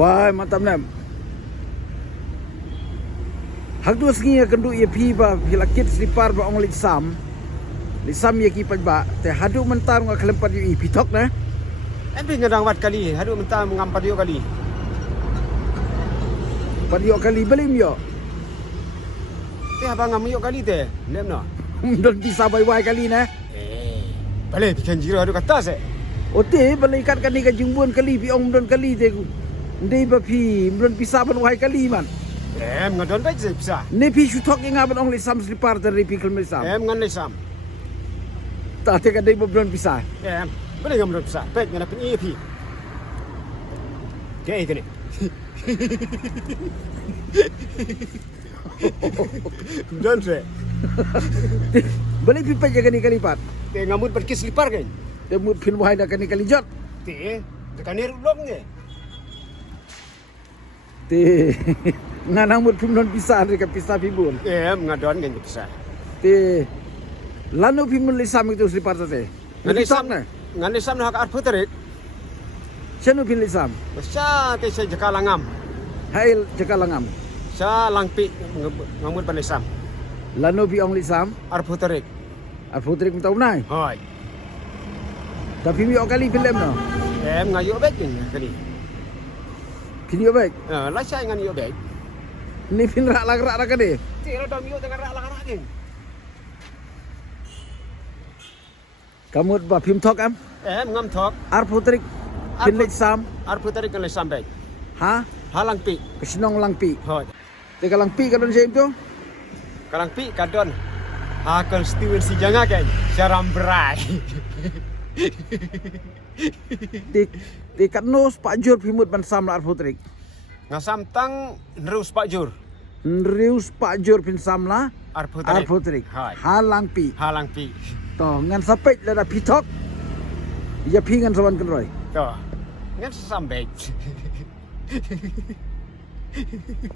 Wah, mantap nam. Hak tu sengi kendu ia pi ba hilakit slipar ba ong lisam. Lisam ia ki ba te hadu mentar ngak kelempat yu pitok na. Empi ngadang wat kali, hadu mentah mengampat yo kali. Padio kali belim yo. Teh abang ngam yo kali teh. Nem no. Don bisa bai kali na. Balik bikin jira hadu kata se. Ote balai ikat kan ni ka jumbuan kali pi ong don kali te ku. Ndai ba pi don bisa ban wai kali man. Ngadon baik je bisa. Ne pi shutok inga ban ong lisam slipar dari pi kelm lisam. Ngan lesam. Ta te ka dei ba don bisa. Balik ngam don bisa. Baik ngana pin EP. Kayak ini. Don se. Balai pi pa jaga ni kalipat. Teh ngamut pergi selipar kan. Te mut pin wai da kan ni kalijot. Teh tekan ni ulong ni. Te ngana mut pin don bisa dari ka pisa pi bun. Ngadon kan bisa. Te lanu pi mun lisam itu slipar te. Ngan lesam nak ar puterik. Chanu pin lisam. Sa teh sa jakalangam. Hail jakalangam. Sa langpi ngamut ban lesam. Lanu pi ong lisam. Ar puterik. Ar putrik mtau nai. Hoi. Tapi mi kali film no. Ngayo baik ni kali. Kini yo baik. Lah saya ngan yo baik. Ni pin rak rak ka de. Tira dam yo dengan rak rak ni. Kamu ba phim thok am. Ngam thok. Ar putrik pin lisam. Ar puterik kan lesam baik. Ha? Halang pi. Kesinong langpi. Hoi. Te kalang pi kadon sim tu. Kalang pi kadon. Akal Steven si janga kan. Saram berai. Te kat nos Pak Jur pimut ban sam la ar putrik. Ngasam tang nerus Pak Jur. Nrius Pak Jur pin sam la Ar ar putrik. Hai. Halang pi. Halang pi. To ngan sapet la da pitok. Ya pi ngan sawan kenroi. To. Ngan sampai.